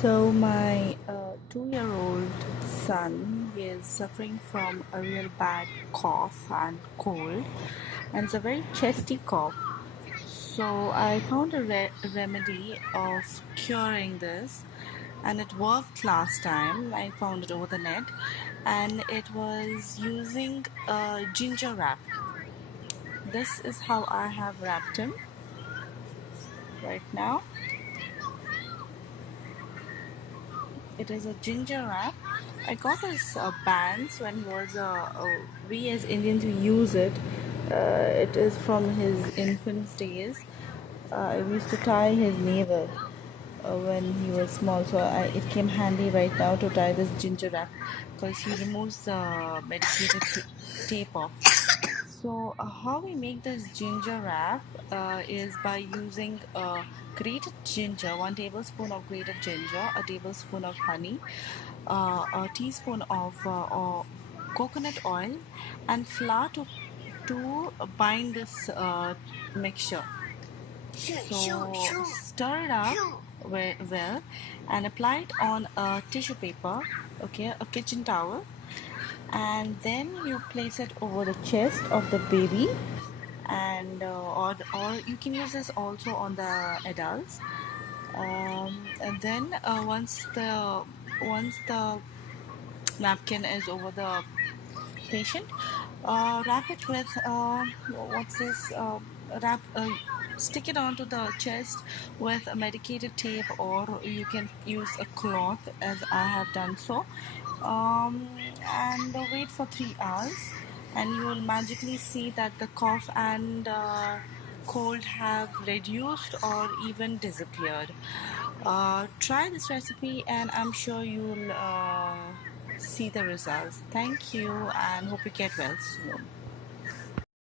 So my 2-year-old son is suffering from a real bad cough and cold, and it's a very chesty cough. So I found a remedy of curing this, and it worked last time. I found it over the net, and it was using a ginger wrap. This is how I have wrapped him right now. It is a ginger wrap. I got his bands when he was we as Indians we use it. It is from his infant days. We used to tie his navel when he was small, so it came handy right now to tie this ginger wrap because he removes the medicated tape off. So, how we make this ginger wrap is by using grated ginger, 1 tablespoon of grated ginger, a tablespoon of honey, a teaspoon of coconut oil, and flour to bind this mixture. So, stir it up well and apply it on a tissue paper, okay, a kitchen towel, and then you place it over the chest of the baby, and or you can use this also on the adults. And then once the napkin is over the patient, wrap it with what's this wrap stick it onto the chest with a medicated tape, or you can use a cloth as I have done so, and wait for 3 hours, and you will magically see that the cough and cold have reduced or even disappeared. Try this recipe, and I'm sure you'll see the results. Thank you, and hope you get well soon.